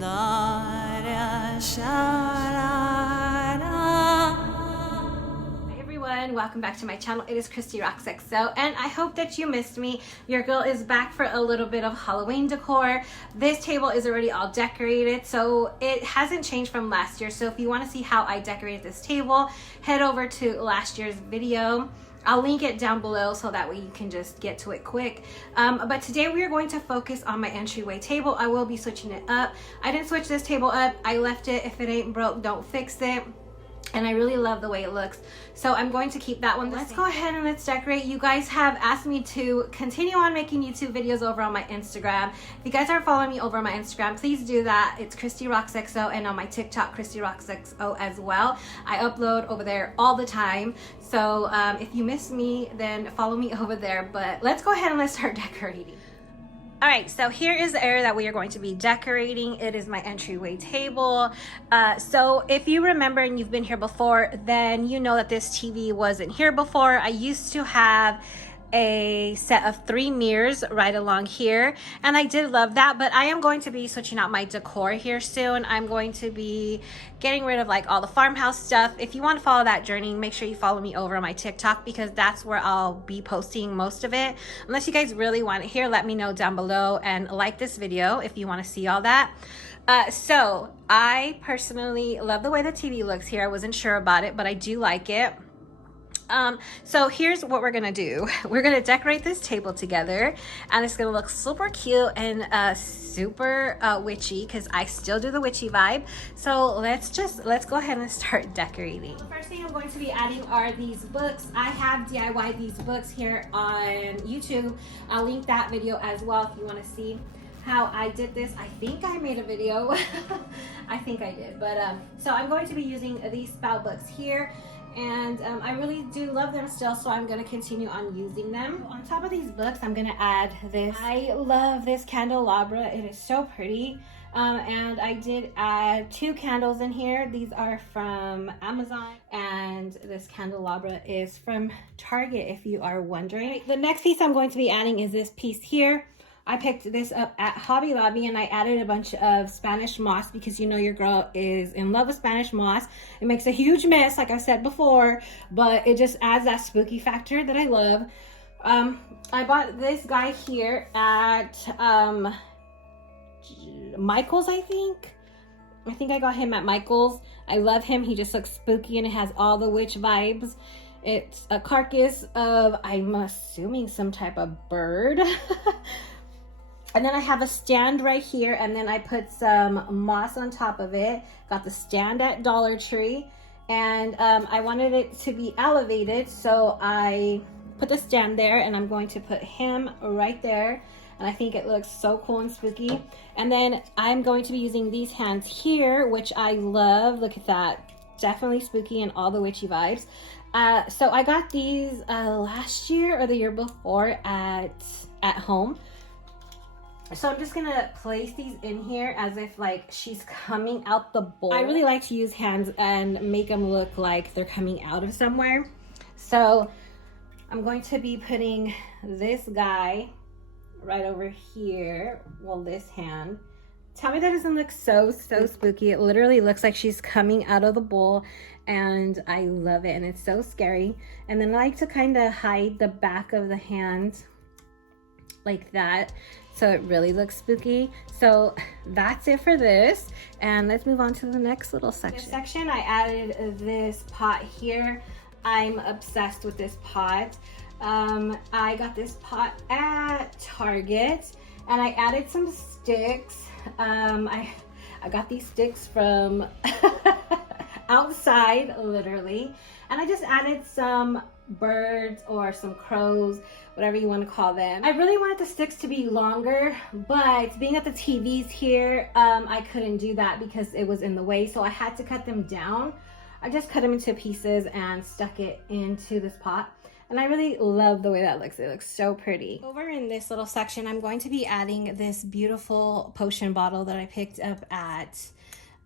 Hi everyone, welcome back to my channel. It is ChristyRocksXO and I hope that you missed me. Your girl is back for a little bit of Halloween decor. This table is already all decorated, so it hasn't changed from last year. So if you want to see how I decorated this table, head over to last year's video. I'll link it down below so that way you can just get to it quick. But today we are going to focus on my entryway table. I will be switching it up. I didn't switch this table up. I left it. If it ain't broke, don't fix it. And I really love the way it looks. So I'm going to keep that one. Let's go ahead and let's decorate. You guys have asked me to continue on making YouTube videos over on my Instagram. If you guys are following me over on my Instagram, please do that. It's ChristyRocksXO, and on my TikTok, ChristyRocksXO as well. I upload over there all the time. So if you miss me, then follow me over there. But let's go ahead and let's start decorating. All right, so here is the area that we are going to be decorating. It is my entryway table. So if you remember and you've been here before, then you know that this TV wasn't here before. I used to have a set of 3 mirrors right along here, and I did love that, but I am going to be switching out my decor here soon. I'm going to be getting rid of like all the farmhouse stuff. If you want to follow that journey, make sure you follow me over on my TikTok, because that's where I'll be posting most of it. Unless you guys really want it here, let me know down below and like this video if you want to see all that. So I personally love the way the TV looks here. I wasn't sure about it, but I do like it. So here's what we're gonna do. We're gonna decorate this table together, and it's gonna look super cute and super witchy, because I still do the witchy vibe. So let's go ahead and start decorating. The first thing I'm going to be adding are these books. I have DIY these books here on YouTube. I'll link that video as well if you want to see how I did this. I think I made a video. I think I did, but so I'm going to be using these spell books here. And I really do love them still, so I'm going to continue on using them. On top of these books, I'm going to add this. I love this candelabra. It is so pretty. And I did add 2 candles in here. These are from Amazon, and this candelabra is from Target, if you are wondering. The next piece I'm going to be adding is this piece here. I picked this up at Hobby Lobby, and I added a bunch of Spanish moss because you know your girl is in love with Spanish moss. It makes a huge mess, like I said before, but it just adds that spooky factor that I love. I bought this guy here at Michael's, I think I got him at Michael's. I love him. He just looks spooky, and it has all the witch vibes. It's a carcass of, I'm assuming, some type of bird. And then I have a stand right here, and then I put some moss on top of it. Got the stand at Dollar Tree, and I wanted it to be elevated, so I put the stand there, and I'm going to put him right there. And I think it looks so cool and spooky. And then I'm going to be using these hands here, which I love. Look at that. Definitely spooky and all the witchy vibes. So I got these last year or the year before at home. So I'm just gonna place these in here as if like she's coming out the bowl. I really like to use hands and make them look like they're coming out of somewhere. So I'm going to be putting this guy right over here. Well, this hand. Tell me that doesn't look so spooky. It literally looks like she's coming out of the bowl, and I love it, and it's so scary. And then I like to kind of hide the back of the hand like that, so it really looks spooky. So that's it for this, and let's move on to the next little section. I added this pot here. I'm obsessed with this pot. I got this pot at Target, and I added some sticks. I got these sticks from outside, literally, and I just added some birds or some crows, whatever you want to call them. I really wanted the sticks to be longer, but being that the TV's here, I couldn't do that because it was in the way, so I had to cut them down. I just cut them into pieces and stuck it into this pot. And I really love the way that looks. It looks so pretty. Over in this little section, I'm going to be adding this beautiful potion bottle that I picked up at,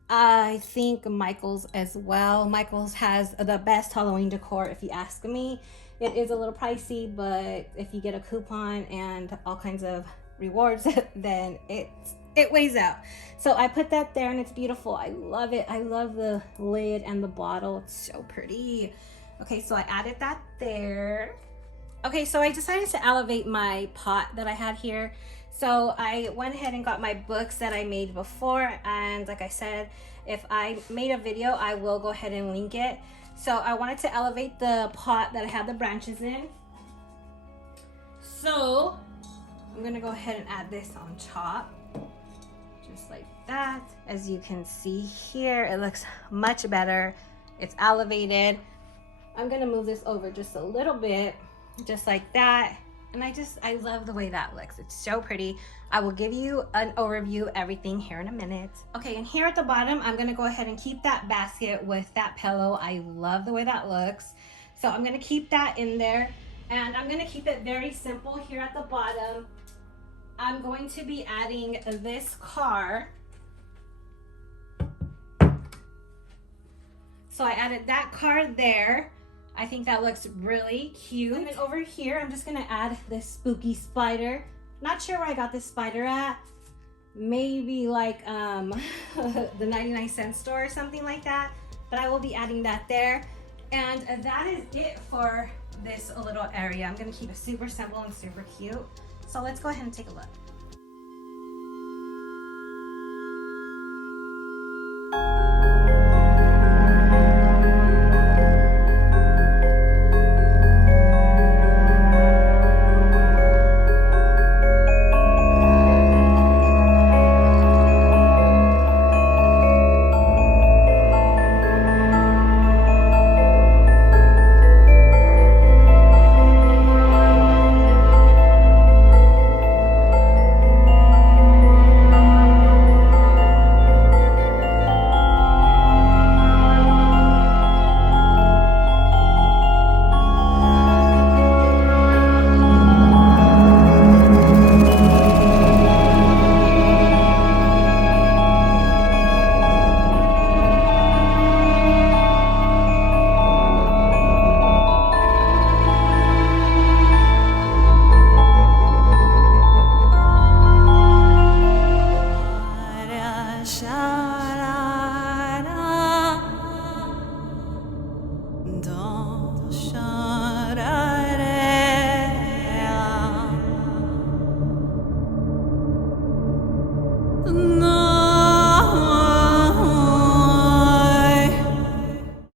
I think, Michael's as well. Michael's has the best Halloween decor, if you ask me. It is a little pricey, but if you get a coupon and all kinds of rewards, then it weighs out. So I put that there and it's beautiful. I love it. I love the lid and the bottle. It's so pretty. Okay, so I added that there. Okay, so I decided to elevate my pot that I had here. So I went ahead and got my books that I made before, and like I said, if I made a video, I will go ahead and link it. So I wanted to elevate the pot that I had the branches in. So I'm gonna go ahead and add this on top, just like that. As you can see here, it looks much better. It's elevated. I'm gonna move this over just a little bit, just like that. And I love the way that looks. It's so pretty. I will give you an overview of everything here in a minute. Okay, and here at the bottom, I'm gonna go ahead and keep that basket with that pillow. I love the way that looks. So I'm gonna keep that in there, and I'm gonna keep it very simple here at the bottom. I'm going to be adding this car. So I added that car there. I think that looks really cute. And then over here, I'm just gonna add this spooky spider. Not sure where I got this spider at. Maybe like the 99-cent store or something like that. But I will be adding that there. And that is it for this little area. I'm gonna keep it super simple and super cute. So let's go ahead and take a look.